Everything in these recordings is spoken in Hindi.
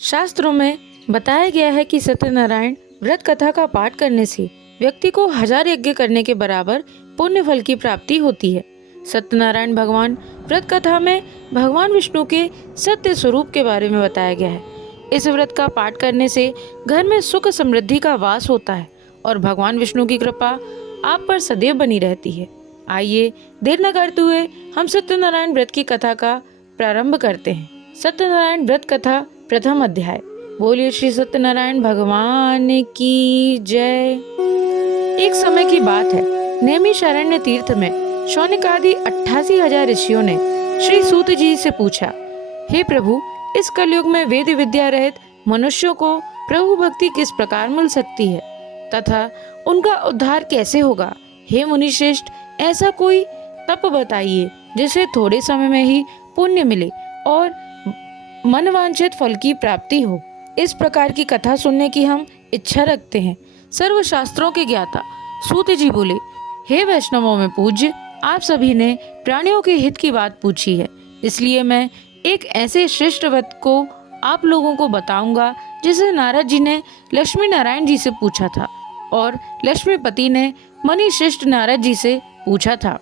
शास्त्रों में बताया गया है कि सत्यनारायण व्रत कथा का पाठ करने से व्यक्ति को 1000 यज्ञ करने के बराबर पुण्य फल की प्राप्ति होती है। सत्यनारायण भगवान व्रत कथा में भगवान विष्णु के सत्य स्वरूप के बारे में बताया गया है। इस व्रत का पाठ करने से घर में सुख समृद्धि का वास होता है और भगवान विष्णु की कृपा आप पर सदैव बनी रहती है। आइए देर न करते हुए हम सत्यनारायण व्रत की कथा का प्रारंभ करते हैं। सत्यनारायण व्रत कथा प्रथम अध्याय। बोलिए श्री सत्यनारायण भगवान की जय। एक समय की बात है, नैमिषारण्य तीर्थ में शौनक आदि 88,000 ऋषियों ने श्री सूत जी से पूछा, हे प्रभु, इस कलयुग में वेद विद्या रहित मनुष्यों को प्रभु भक्ति किस प्रकार मिल सकती है तथा उनका उद्धार कैसे होगा? हे मुनिश्रेष्ठ, ऐसा कोई तप बताइए जिसे थोड़े समय में ही पुण्य मिले और मनवांछित फल की प्राप्ति हो। इस प्रकार की कथा सुनने की हम इच्छा रखते हैं। सर्व शास्त्रों के ज्ञाता सूत जी बोले, हे वैष्णवों में पूज्य, आप सभी ने प्राणियों के हित की बात पूछी है, इसलिए मैं एक ऐसे श्रेष्ठ व्रत को आप लोगों को बताऊंगा जिसे नारद जी ने लक्ष्मी नारायण जी से पूछा था और लक्ष्मीपति ने मणि श्रेष्ठ नारद जी से पूछा था।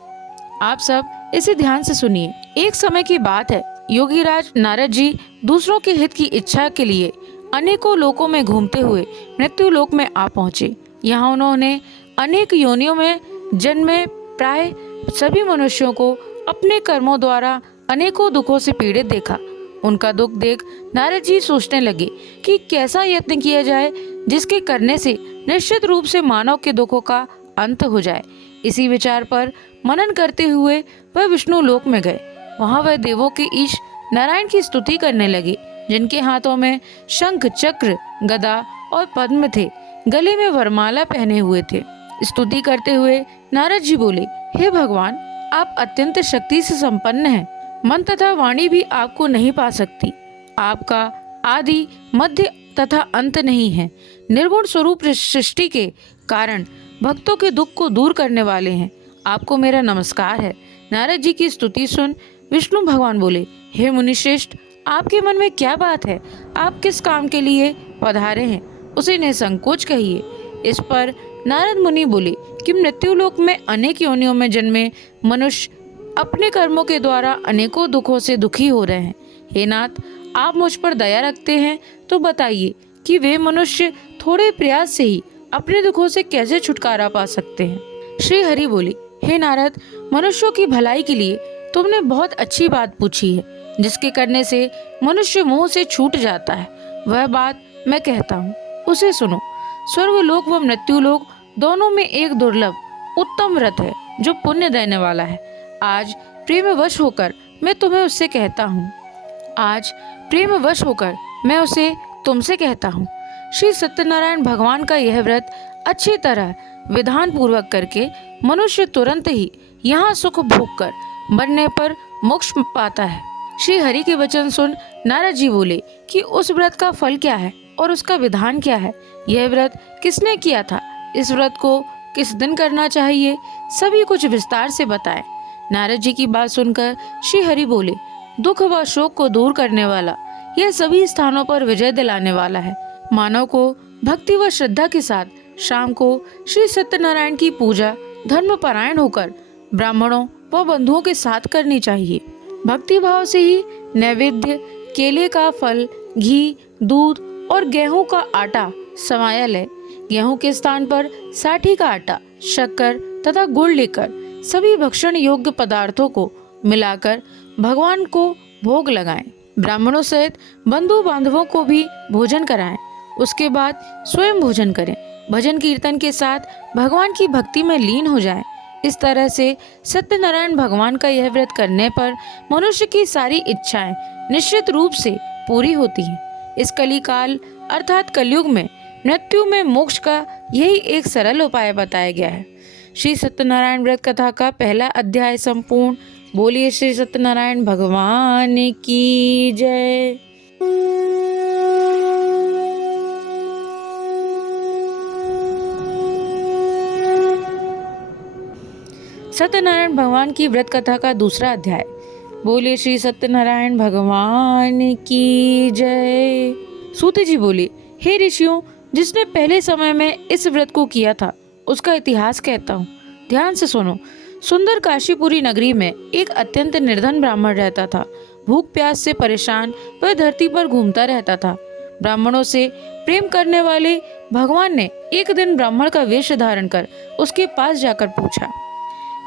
आप सब इसे ध्यान से सुनिए। एक समय की बात है, योगीराज नारद जी दूसरों के हित की इच्छा के लिए अनेकों लोकों में घूमते हुए मृत्यु लोक में आ पहुँचे। यहाँ उन्होंने अनेक योनियों में जन्मे प्राय सभी मनुष्यों को अपने कर्मों द्वारा अनेकों दुखों से पीड़ित देखा। उनका दुख देख नारद जी सोचने लगे कि कैसा यत्न किया जाए जिसके करने से निश्चित रूप से मानव के दुखों का अंत हो जाए। इसी विचार पर मनन करते हुए वह विष्णु लोक में गए। वहां वह देवों के ईश नारायण की स्तुति करने लगे, जिनके हाथों में शंख, चक्र, गदा और पद्म थे, गले में वरमाला पहने हुए थे। स्तुति करते हुए नारद जी बोले, हे भगवान, आप अत्यंत शक्ति से संपन्न हैं। मन तथा वाणी भी आपको नहीं पा सकती। आपका आदि, मध्य तथा अंत नहीं है। निर्गुण स्वरूप सृष्टि के कारण भक्तों के दुख को दूर करने वाले हैं। आपको मेरा नमस्कार है। नारद जी की स्तुति सुन विष्णु भगवान बोले, हे मुनिश्रेष्ठ, आपके मन में क्या बात है? आप किस काम के लिए पधारे हैं, उसे निसंकोच कहिए। इस पर नारद मुनि बोले कि मृत्युलोक में अनेक योनियों में जन्मे मनुष्य अपने कर्मों के द्वारा अनेकों दुखों से दुखी हो रहे हैं। हे नाथ, आप मुझ पर दया रखते हैं तो बताइए कि वे मनुष्य थोड़े प्रयास से ही अपने दुखों से कैसे छुटकारा पा सकते हैं। श्री हरि बोले, हे नारद, मनुष्यों की भलाई के लिए तुमने बहुत अच्छी बात पूछी है, जिसके करने से मनुष्य मोह से छूट जाता है। वह बात मैं कहता हूँ, उसे सुनो। स्वर्गलोक व मृत्युलोक दोनों में एक दुर्लभ उत्तम व्रत है जो पुण्य देने वाला है। आज प्रेमवश होकर मैं तुम्हें उससे कहता हूँ। आज प्रेमवश होकर मैं उसे तुमसे कहता हूँ। श्री सत्यनारायण भगवान का यह व्रत अच्छी तरह विधान पूर्वक करके मनुष्य तुरंत ही यहाँ सुख भोग कर मरने पर मोक्ष पाता है। श्री हरि के वचन सुन नारद जी बोले कि उस व्रत का फल क्या है और उसका विधान क्या है? यह व्रत किसने किया था? इस व्रत को किस दिन करना चाहिए? सभी कुछ विस्तार से बताएं। नारद जी की बात सुनकर श्री हरि बोले, दुख व शोक को दूर करने वाला, यह सभी स्थानों पर विजय दिलाने वाला है। मानव को भक्ति व श्रद्धा के साथ शाम को श्री सत्यनारायण की पूजा धर्मपरायण होकर ब्राह्मणों व बंधुओं के साथ करनी चाहिए। भक्ति भाव से ही नैवेद्य, केले का फल, घी, दूध और गेहूं का आटा समायल है। गेहूं के स्थान पर साठी का आटा, शक्कर तथा गुड़ लेकर सभी भक्षण योग्य पदार्थों को मिलाकर भगवान को भोग लगाएं। ब्राह्मणों सहित बंधु बांधवों को भी भोजन कराएं। उसके बाद स्वयं भोजन करें। भजन कीर्तन के साथ भगवान की भक्ति में लीन हो जाएं। इस तरह से सत्यनारायण भगवान का यह व्रत करने पर मनुष्य की सारी इच्छाएं निश्चित रूप से पूरी होती हैं। इस कली काल अर्थात कलयुग में मृत्यु में मोक्ष का यही एक सरल उपाय बताया गया है। श्री सत्यनारायण व्रत कथा का पहला अध्याय संपूर्ण। बोलिए श्री सत्यनारायण भगवान की जय। सत्यनारायण भगवान की व्रत कथा का दूसरा अध्याय। बोलिए श्री सत्यनारायण भगवान की जय। सूत जी बोले, हे ऋषियों, जिसने पहले समय में इस व्रत को किया था उसका इतिहास कहता हूँ, ध्यान से सुनो। सुंदर काशीपुरी नगरी में एक अत्यंत निर्धन ब्राह्मण रहता था। भूख प्यास से परेशान वह धरती पर घूमता रहता था। ब्राह्मणों से प्रेम करने वाले भगवान ने एक दिन ब्राह्मण का वेश धारण कर उसके पास जाकर पूछा,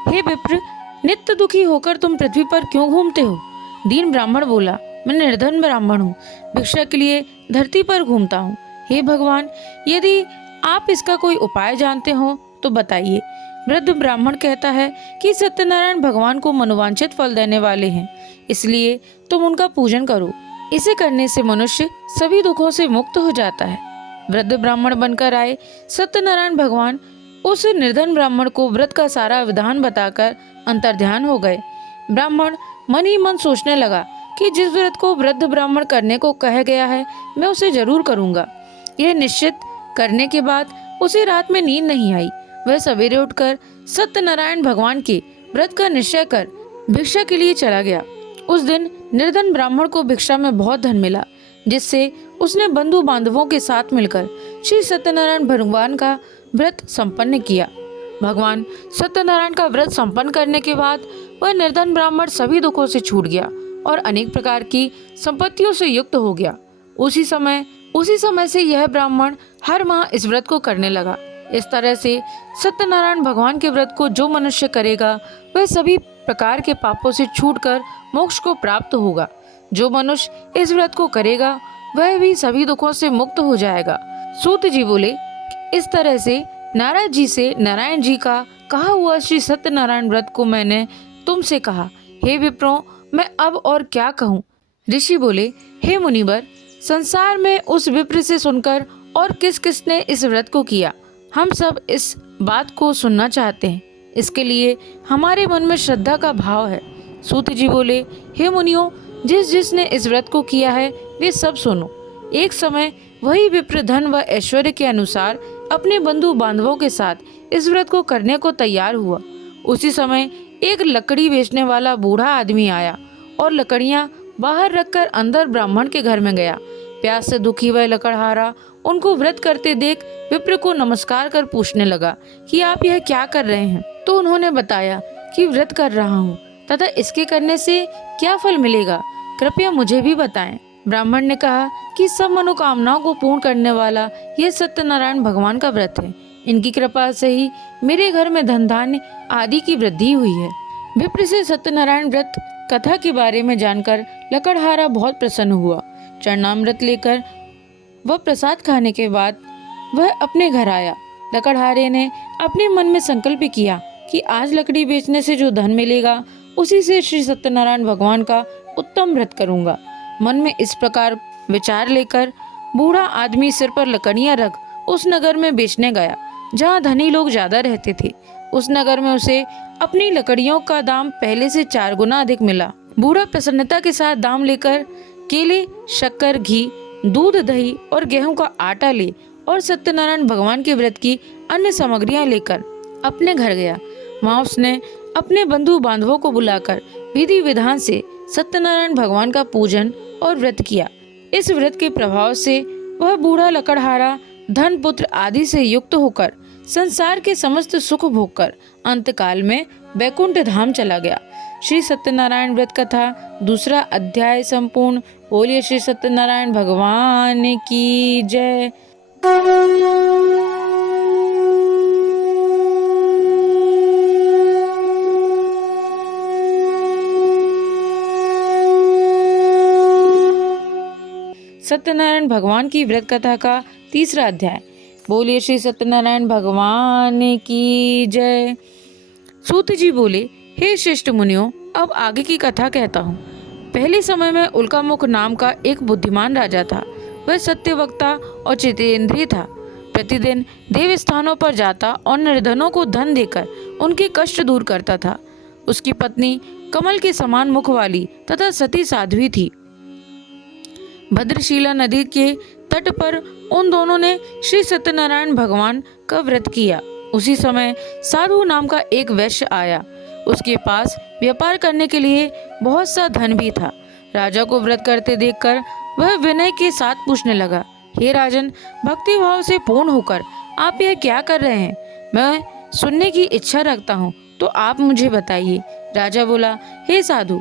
हे विप्र, नित्य दुखी होकर तुम पृथ्वी पर क्यों घूमते हो? दीन ब्राह्मण बोला, मैं निर्धन ब्राह्मण हूँ, भिक्षा के लिए धरती पर घूमता हूँ। हे भगवान, यदि आप इसका कोई उपाय जानते हो तो बताइए। वृद्ध ब्राह्मण कहता है कि सत्यनारायण भगवान को मनोवांछित फल देने वाले हैं, इसलिए तुम उनका पूजन करो। इसे करने से मनुष्य सभी दुखों से मुक्त हो जाता है। वृद्ध ब्राह्मण बनकर आए सत्यनारायण भगवान उस निर्धन ब्राह्मण को व्रत का सारा विधान बताकर अंतर्ध्यान हो गए। ब्राह्मण मन ही मन सोचने लगा कि जिस व्रत को वृद्ध ब्राह्मण करने को कहा गया है मैं उसे जरूर करूंगा। यह निश्चित करने के बाद उसे रात में नींद नहीं आई। वह सवेरे उठकर सत्यनारायण भगवान के व्रत का निश्चय कर भिक्षा के लिए चला गया। उस दिन निर्धन ब्राह्मण को भिक्षा में बहुत धन मिला, जिससे उसने बंधु बांधवों के साथ मिलकर श्री सत्यनारायण भगवान का व्रत संपन्न किया। भगवान सत्यनारायण का व्रत संपन्न करने के बाद वह निर्धन ब्राह्मण सभी दुखों से छूट गया और अनेक प्रकार की संपत्तियों से युक्त हो गया। उसी समय से यह ब्राह्मण हर माह इस व्रत को करने लगा। इस तरह से सत्यनारायण भगवान के व्रत को जो मनुष्य करेगा वह सभी प्रकार के पापों से छूटकर मोक्ष को प्राप्त होगा। जो मनुष्य इस व्रत को करेगा वह भी सभी दुखों से मुक्त हो जाएगा। सूत जी बोले, इस तरह से नारद जी से नारायण जी का कहा हुआ श्री सत्यनारायण व्रत को मैंने तुमसे कहा। हे विप्रों, मैं अब और क्या कहूँ? ऋषि बोले, हे मुनिवर, संसार में उस विप्र से सुनकर और किस किसने इस व्रत को किया, हम सब इस बात को सुनना चाहते हैं। इसके लिए हमारे मन में श्रद्धा का भाव है। सूत जी बोले, हे मुनियों, जिसने इस व्रत को किया है वे सब सुनो। एक समय वही विप्र धन व ऐश्वर्य के अनुसार अपने बंधु बांधवों के साथ इस व्रत को करने को तैयार हुआ। उसी समय एक लकड़ी बेचने वाला बूढ़ा आदमी आया और लकड़ियां बाहर रखकर अंदर ब्राह्मण के घर में गया। प्यास से दुखी वह लकड़हारा उनको व्रत करते देख विप्र को नमस्कार कर पूछने लगा कि आप यह क्या कर रहे हैं? तो उन्होंने बताया कि व्रत कर रहा हूँ तथा इसके करने से क्या फल मिलेगा, कृपया मुझे भी बताएं। ब्राह्मण ने कहा कि सब मनोकामनाओं को पूर्ण करने वाला यह सत्यनारायण भगवान का व्रत है। इनकी कृपा से ही मेरे घर में धन धान्य आदि की वृद्धि हुई है। विप्र से सत्यनारायण व्रत कथा के बारे में जानकर लकड़हारा बहुत प्रसन्न हुआ। चरणामृत लेकर वह प्रसाद खाने के बाद वह अपने घर आया। लकड़हारे ने अपने मन में संकल्प किया कि आज लकड़ी बेचने से जो धन मिलेगा उसी से श्री सत्यनारायण भगवान का उत्तम व्रत करूंगा। मन में इस प्रकार विचार लेकर बूढ़ा आदमी सिर पर लकड़ियां रख उस नगर में बेचने गया जहां धनी लोग ज्यादा रहते थे। उस नगर में उसे अपनी लकड़ियों का दाम पहले से 4 गुना अधिक मिला। बूढ़ा प्रसन्नता के साथ दाम लेकर केले, शक्कर, घी, दूध, दही और गेहूं का आटा ले और सत्यनारायण भगवान के व्रत की अन्य सामग्रियां लेकर अपने घर गया। वहां उसने अपने बंधु बांधवों को बुलाकर विधि विधान से सत्यनारायण भगवान का पूजन और व्रत किया। इस व्रत के प्रभाव से वह बूढ़ा लकड़हारा धन, पुत्र आदि से युक्त होकर संसार के समस्त सुख भोगकर अंतकाल में वैकुंठ धाम चला गया। श्री सत्यनारायण व्रत कथा 2 अध्याय संपूर्ण। बोलिए श्री सत्यनारायण भगवान की जय। सत्यनारायण भगवान की व्रत कथा का 3 अध्याय। बोलिए श्री सत्यनारायण भगवान की जय। सूत जी बोले, हे श्रेष्ठ मुनियों, अब आगे की कथा कहता हूँ। पहले समय में उल्कामुख नाम का एक बुद्धिमान राजा था। वह सत्यवक्ता और चितेंद्रिय था। प्रतिदिन देव स्थानों पर जाता और निर्धनों को धन देकर उनके कष्ट दूर करता था। उसकी पत्नी कमल के समान मुख वाली तथा सती साध्वी थी। भद्रशिला नदी के तट पर उन दोनों ने श्री सत्यनारायण भगवान का व्रत किया। उसी समय साधु नाम का एक वैश्य आया। उसके पास व्यापार करने के लिए बहुत सा धन भी था। राजा को व्रत करते देखकर वह विनय के साथ पूछने लगा, हे राजन, भक्ति भाव से पूर्ण होकर आप यह क्या कर रहे हैं? मैं सुनने की इच्छा रखता हूँ, तो आप मुझे बताइए। राजा बोला, हे साधु,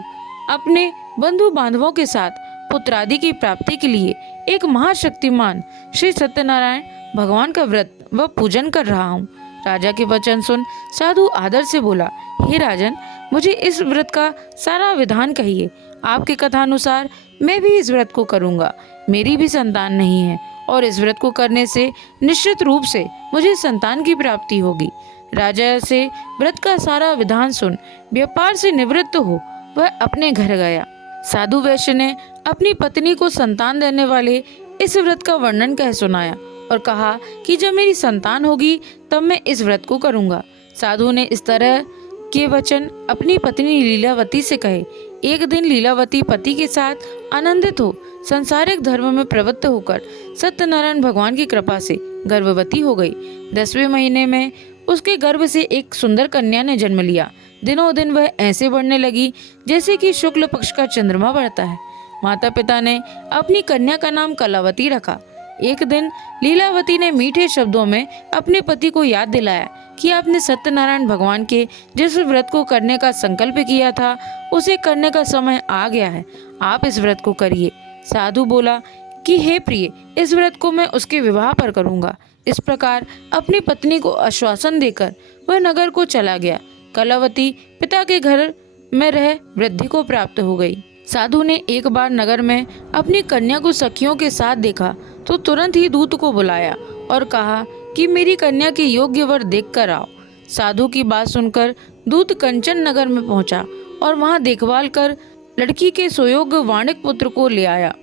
अपने बंधु बांधवों के साथ पुत्रादि की प्राप्ति के लिए एक महाशक्तिमान श्री सत्यनारायण भगवान का व्रत व पूजन कर रहा हूँ। राजा के वचन सुन साधु आदर से बोला, हे राजन, मुझे इस व्रत का सारा विधान कहिए। आपके कथानुसार मैं भी इस व्रत को करूँगा। मेरी भी संतान नहीं है और इस व्रत को करने से निश्चित रूप से मुझे संतान की प्राप्ति होगी। राजा से व्रत का सारा विधान सुन व्यापार से निवृत्त हो वह अपने घर गया। साधु वैश्य ने अपनी पत्नी को संतान देने वाले इस व्रत का वर्णन कह सुनाया और कहा कि जब मेरी संतान होगी तब मैं इस व्रत को करूँगा। साधु ने इस तरह के वचन अपनी पत्नी लीलावती से कहे। एक दिन लीलावती पति के साथ आनंदित हो सांसारिक धर्म में प्रवृत्त होकर सत्यनारायण भगवान की कृपा से गर्भवती हो गई। 10वें महीने में उसके गर्भ से एक सुंदर कन्या ने जन्म लिया। दिनों दिन वह ऐसे बढ़ने लगी जैसे कि शुक्ल पक्ष का चंद्रमा बढ़ता है। माता पिता ने अपनी कन्या का नाम कलावती रखा। एक दिन लीलावती ने मीठे शब्दों में अपने पति को याद दिलाया कि आपने सत्यनारायण भगवान के जिस व्रत को करने का संकल्प किया था उसे करने का समय आ गया है, आप इस व्रत को करिए। साधु बोला कि हे प्रिय, इस व्रत को मैं उसके विवाह पर करूँगा। इस प्रकार अपनी पत्नी को आश्वासन देकर वह नगर को चला गया। कलावती पिता के घर में रह वृद्धि को प्राप्त हो गई। साधु ने एक बार नगर में अपनी कन्या को सखियों के साथ देखा तो तुरंत ही दूत को बुलाया और कहा कि मेरी कन्या के योग्य वर देख कर आओ। साधु की बात सुनकर दूत कंचन नगर में पहुंचा और वहां देखभाल कर लड़की के सुयोग्य वाणिक पुत्र को ले आया।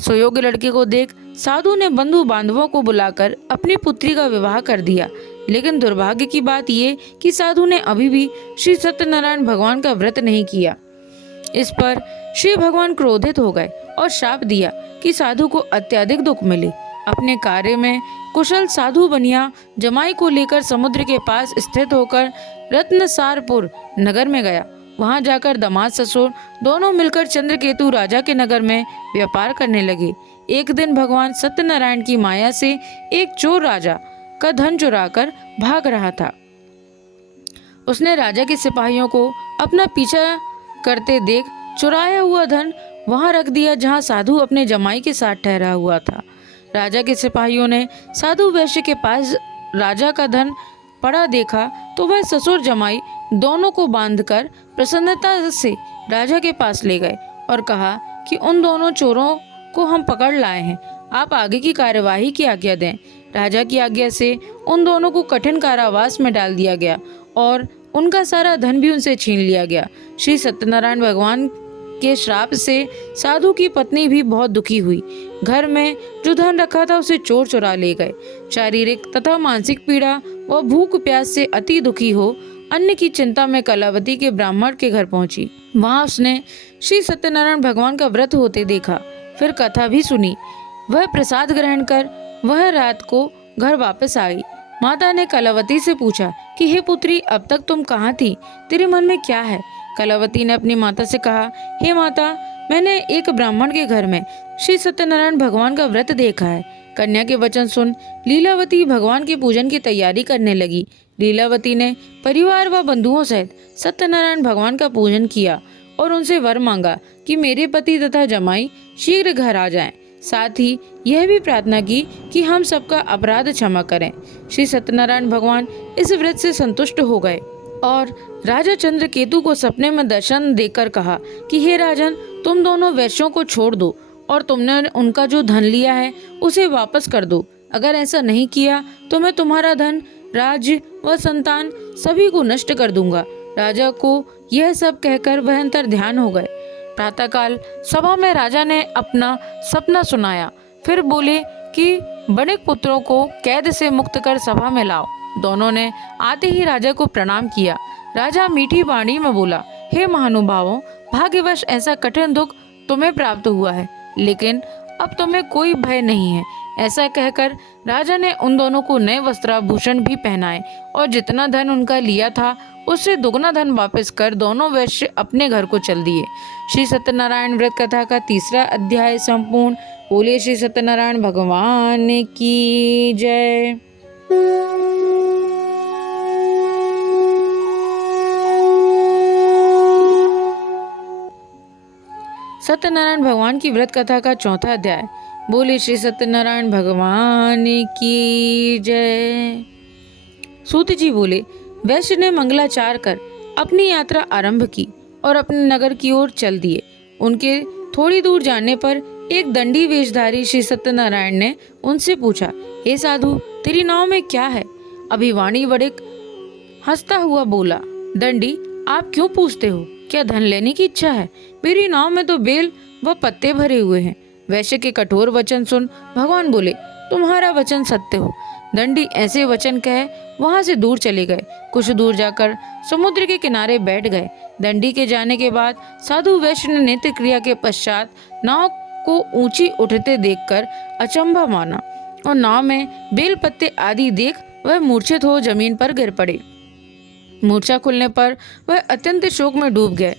सुयोग्य लड़के को देख साधु ने बंधु बांधवों को बुलाकर अपनी पुत्री का विवाह कर दिया। लेकिन दुर्भाग्य की बात ये कि साधु ने अभी भी श्री सत्यनारायण भगवान का व्रत नहीं किया। इस पर श्री भगवान क्रोधित हो गए और शाप दिया कि साधु को अत्यधिक दुख मिले। अपने कार्य में कुशल साधु बनिया जमाई को लेकर समुद्र के पास स्थित होकर रत्नसारपुर नगर में गया। वहां जाकर दामाद ससुर दोनों मिलकर चंद्रकेतु राजा के नगर में व्यापार करने लगे। एक दिन भगवान सत्यनारायण की माया से एक चोर राजा का धन चुराकर भाग रहा था। उसने राजा के सिपाहियों को अपना पीछा करते देख चुराया हुआ धन वहां रख दिया जहां साधु अपने जमाई के साथ ठहरा हुआ था। राजा के सिपाहियों ने साधु वैश्य के पास राजा का धन पड़ा देखा तो वह ससुर जमाई दोनों को बांधकर प्रसन्नता से राजा के पास ले गए और कहा कि उन दोनों चोरों को हम पकड़ लाए हैं, आप आगे की कार्यवाही की आज्ञा दें। राजा की आज्ञा से उन दोनों को कठिन कारावास में डाल दिया गया और उनका सारा धन भी उनसे छीन लिया गया। श्री सत्यनारायण भगवान के श्राप से साधु की पत्नी भी बहुत दुखी हुई। घर में जो धन रखा था उसे चोर चुरा ले गए। शारीरिक तथा मानसिक पीड़ा व भूख प्यास से अति दुखी हो अन्न की चिंता में कलावती के ब्राह्मण के घर पहुंची। वहां उसने श्री सत्यनारायण भगवान का व्रत होते देखा, फिर कथा भी सुनी। वह प्रसाद ग्रहण कर वह रात को घर वापस आई। माता ने कलावती से पूछा कि हे पुत्री, अब तक तुम कहाँ थी, तेरे मन में क्या है? कलावती ने अपनी माता से कहा, हे माता, मैंने एक ब्राह्मण के घर में श्री सत्यनारायण भगवान का व्रत देखा है। कन्या के वचन सुन लीलावती भगवान के पूजन की तैयारी करने लगी। लीलावती ने परिवार व बंधुओं सहित सत्यनारायण भगवान का पूजन किया और उनसे वर मांगा कि मेरे पति तथा जमाई शीघ्र घर आ जाएं। साथ ही यह भी प्रार्थना की कि हम सबका अपराध क्षमा करें। श्री सत्यनारायण भगवान इस व्रत से संतुष्ट हो गए और राजा चंद्रकेतु को सपने में दर्शन देकर कहा कि हे राजन, तुम दोनों वैश्यों को छोड़ दो और तुमने उनका जो धन लिया है उसे वापस कर दो। अगर ऐसा नहीं किया तो मैं तुम्हारा धन, राज्य व संतान सभी को नष्ट कर दूंगा। राजा को यह सब कहकर वह अंतर ध्यान हो गए। प्रातःकाल सभा में राजा ने अपना सपना सुनाया, फिर बोले कि बड़िक पुत्रों को कैद से मुक्त कर सभा में लाओ। दोनों ने आते ही राजा को प्रणाम किया। राजा मीठी वाणी में बोला, हे महानुभावों, भाग्यवश ऐसा कठिन दुख तुम्हें प्राप्त हुआ है, लेकिन अब तुम्हें कोई भय नहीं है। ऐसा कहकर राजा ने उन दोनों को नए वस्त्राभूषण भी पहनाए और जितना धन उनका लिया था उससे दुगना धन वापस कर दोनों वैश्य अपने घर को चल दिए। श्री सत्यनारायण व्रत कथा का 3रा अध्याय संपूर्ण। बोलिए श्री सत्यनारायण भगवान की जय। सत्यनारायण भगवान की व्रत कथा का 4था अध्याय। बोलिए श्री सत्यनारायण भगवान की जय। सूत जी बोले, वैश्य ने मंगलाचार कर अपनी यात्रा आरंभ की और अपने नगर की ओर चल दिए। उनके थोड़ी दूर जाने पर एक दंडी वेशधारी श्री सत्यनारायण ने उनसे पूछा, हे साधु, तेरी नाव में क्या है? अभिवाणी वड़िक हंसता हुआ बोला, दंडी, आप क्यों पूछते हो? क्या धन लेने की इच्छा है? मेरी नाव में तो बेल व पत्ते भरे हुए हैं। वैश्य के कठोर वचन सुन भगवान बोले, तुम्हारा वचन सत्य हो। दंडी ऐसे वचन कह वहां से दूर चले गए। कुछ दूर जाकर समुद्र के किनारे बैठ गए। दंडी के जाने के बाद साधु वैश्य ने नित्य क्रिया के पश्चात नाव को ऊंची उठते देखकर अचंभा माना और नाव में बेल पत्ते आदि देख वह मूर्छित हो जमीन पर गिर पड़े। मूर्छा खुलने पर वह अत्यंत शोक में डूब गए।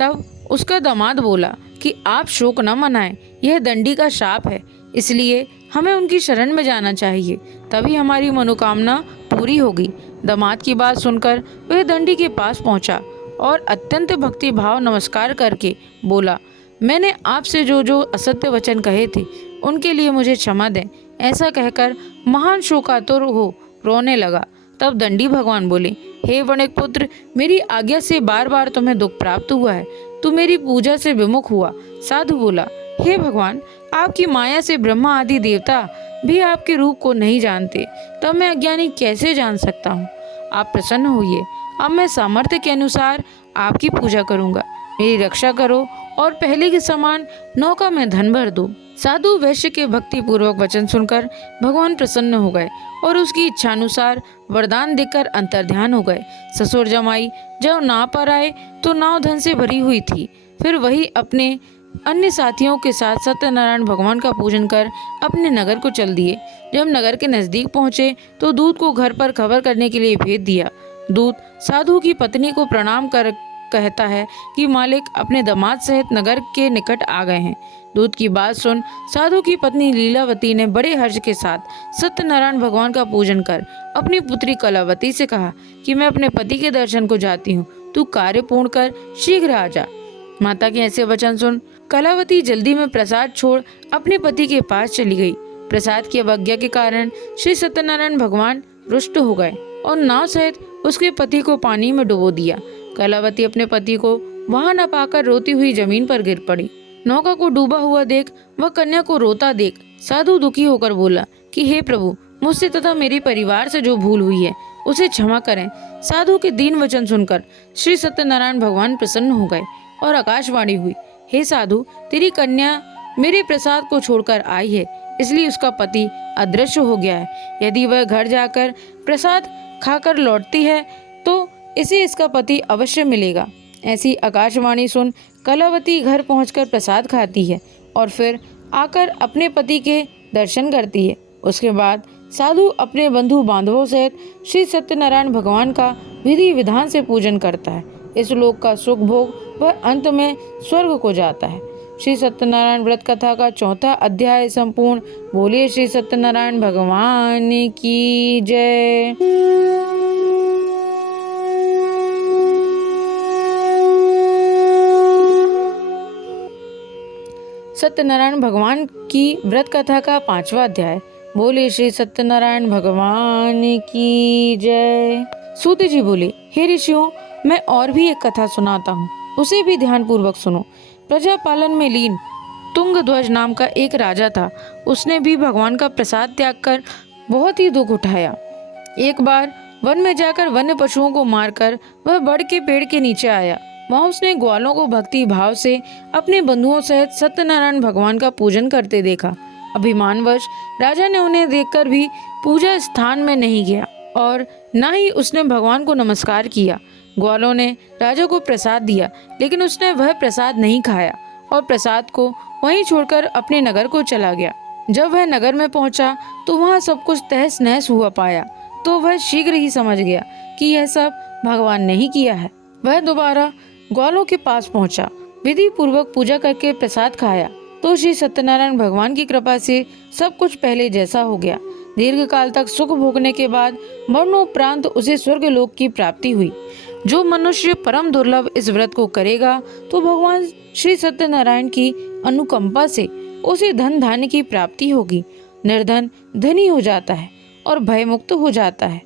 तब उसका दामाद बोला कि आप शोक न मनाएं, यह दंडी का शाप है, इसलिए हमें उनकी शरण में जाना चाहिए, तभी हमारी मनोकामना पूरी होगी। दामाद की बात सुनकर वह दंडी के पास पहुंचा और अत्यंत भक्ति भाव नमस्कार करके बोला, मैंने आपसे जो जो असत्य वचन कहे थे उनके लिए मुझे क्षमा दें। ऐसा कहकर महान शोकातुर हो रोने लगा। तब दंडी भगवान बोले, हे वणिक पुत्र, मेरी आज्ञा से बार बार तुम्हें दुख प्राप्त हुआ है, तू मेरी पूजा से विमुख हुआ। साधु बोला, हे भगवान, आपकी माया से ब्रह्मा आदि देवता भी आपके रूप को नहीं जानते, तब मैं अज्ञानी कैसे जान सकता हूँ? आप प्रसन्न होइए, अब मैं सामर्थ्य के अनुसार आपकी पूजा करूंगा। मेरी रक्षा करो और पहले के समान नौका में धन भर दो। साधु वैश्य के भक्ति पूर्वक वचन सुनकर भगवान प्रसन्न हो गए और उसकी इच्छानुसार वरदान देकर अंतर्ध्यान हो गए। ससुर जमाई जब नाव पर आए तो नाव धन से भरी हुई थी। फिर वही अपने अन्य साथियों के साथ सत्यनारायण भगवान का पूजन कर अपने नगर को चल दिए। जब नगर के नजदीक पहुंचे तो दूत को घर पर खबर करने के लिए भेज दिया। दूत साधु की पत्नी को प्रणाम कर कहता है कि मालिक अपने दामाद सहित नगर के निकट आ गए हैं। दूत की बात सुन साधु की पत्नी लीलावती ने बड़े हर्ष के साथ सत्यनारायण भगवान का पूजन कर अपनी पुत्री कलावती से कहा कि मैं अपने पति के दर्शन को जाती हूँ, तू कार्य पूर्ण कर शीघ्र आ जा। माता के ऐसे वचन सुन कलावती जल्दी में प्रसाद छोड़ अपने पति के पास चली गई। प्रसाद की अवज्ञा के कारण श्री सत्यनारायण भगवान रुष्ट हो गए और नाव सहित उसके पति को पानी में डुबो दिया। कलावती अपने पति को वहां न पाकर रोती हुई जमीन पर गिर पड़ी। नौका को डूबा हुआ देख वह कन्या को रोता देख साधु दुखी होकर बोला कि हे प्रभु, मुझसे तथा मेरे परिवार से जो भूल हुई है उसे क्षमा करें। साधु के दीन वचन सुनकर श्री सत्यनारायण भगवान प्रसन्न हो गए और आकाशवाणी हुई, हे साधु, तेरी कन्या मेरे प्रसाद को छोड़कर आई है, इसलिए उसका पति अदृश्य हो गया है। यदि वह घर जाकर प्रसाद खाकर लौटती है तो इसे इसका पति अवश्य मिलेगा। ऐसी आकाशवाणी सुन कलावती घर पहुंचकर प्रसाद खाती है और फिर आकर अपने पति के दर्शन करती है। उसके बाद साधु अपने बंधु बांधवों सहित श्री सत्यनारायण भगवान का विधि विधान से पूजन करता है। इस लोक का सुख भोग वह अंत में स्वर्ग को जाता है। श्री सत्यनारायण व्रत कथा का 4था अध्याय संपूर्ण। बोलिए श्री सत्यनारायण भगवान की जय। सत्यनारायण भगवान की व्रत कथा का 5वां अध्याय। बोले श्री सत्यनारायण भगवान की जय। सूत जी बोले, हे ऋषियों, मैं और भी एक कथा सुनाता हूँ, उसे भी ध्यान पूर्वक सुनो। प्रजा पालन में लीन तुंगध्वज नाम का एक राजा था। उसने भी भगवान का प्रसाद त्याग कर बहुत ही दुख उठाया। एक बार वन में जाकर वन्य पशुओं को मारकर वह बड़ के पेड़ के नीचे आया। वहां उसने ग्वालों को भक्ति भाव से अपने बंधुओं सहित सत्यनारायण भगवान का पूजन करते देखा। अभिमानवश राजा ने उन्हें देखकर भी पूजा स्थान में नहीं गया और न ही उसने भगवान को नमस्कार किया। ग्वालों ने राजा को प्रसाद दिया, लेकिन उसने वह प्रसाद नहीं खाया और प्रसाद को वहीं छोड़कर अपने नगर को चला गया। जब वह नगर में पहुंचा तो वहां सब कुछ तहस नहस हुआ पाया, तो वह शीघ्र ही समझ गया कि यह सब भगवान ने ही किया है। वह दोबारा ग्वालों के पास पहुंचा, विधि पूर्वक पूजा करके प्रसाद खाया तो श्री सत्यनारायण भगवान की कृपा से सब कुछ पहले जैसा हो गया। दीर्घ काल तक सुख भोगने के बाद मरणोपरांत उसे स्वर्ग लोक की प्राप्ति हुई। जो मनुष्य परम दुर्लभ इस व्रत को करेगा तो भगवान श्री सत्यनारायण की अनुकंपा से उसे धन धान्य की प्राप्ति होगी। निर्धन धनी हो जाता है और भय मुक्त हो जाता है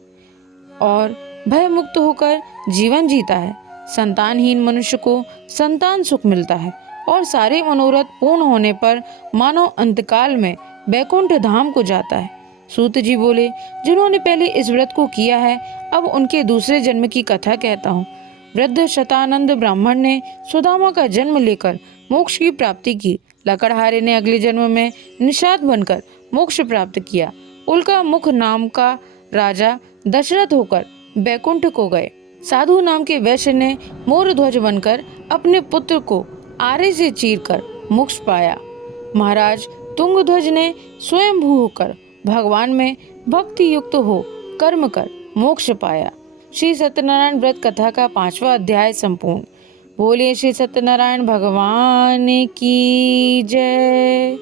और भय मुक्त होकर जीवन जीता है। संतानहीन मनुष्य को संतान सुख मिलता है और सारे मनोरथ पूर्ण होने पर मानव अंतकाल में बैकुंठ धाम को जाता है। सूत जी बोले, जिन्होंने पहले इस व्रत को किया है अब उनके दूसरे जन्म की कथा कहता हूँ। वृद्ध शतानंद ब्राह्मण ने सुदामा का जन्म लेकर मोक्ष की प्राप्ति की। लकड़हारे ने अगले जन्म में निषाद बनकर मोक्ष प्राप्त किया। उल्का मुख नाम का राजा दशरथ होकर बैकुंठ को गए। साधु नाम के वैश्य ने मोर ध्वज बनकर अपने पुत्र को आरे से चीरकर मोक्ष पाया। महाराज तुंगध्वज ने स्वयंभू होकर भगवान में भक्ति युक्त हो कर्म कर मोक्ष पाया। श्री सत्यनारायण व्रत कथा का 5वां अध्याय संपूर्ण। बोलिए श्री सत्यनारायण भगवान की जय।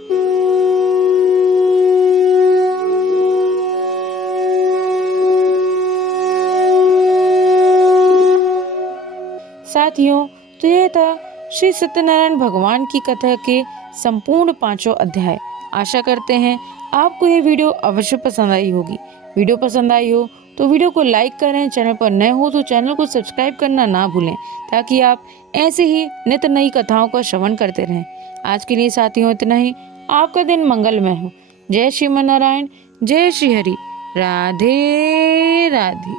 साथियों, तो यह था श्री सत्यनारायण भगवान की कथा के संपूर्ण 5 अध्याय। आशा करते हैं आपको ये वीडियो अवश्य पसंद आई होगी। वीडियो पसंद आई हो तो वीडियो को लाइक करें, चैनल पर नए हो तो चैनल को सब्सक्राइब करना ना भूलें ताकि आप ऐसे ही नित्य नई कथाओं का श्रवण करते रहें। आज के लिए साथियों इतना ही। आपका दिन मंगलमय हो। जय श्रीमन नारायण, जय श्री हरि। राधे राधे।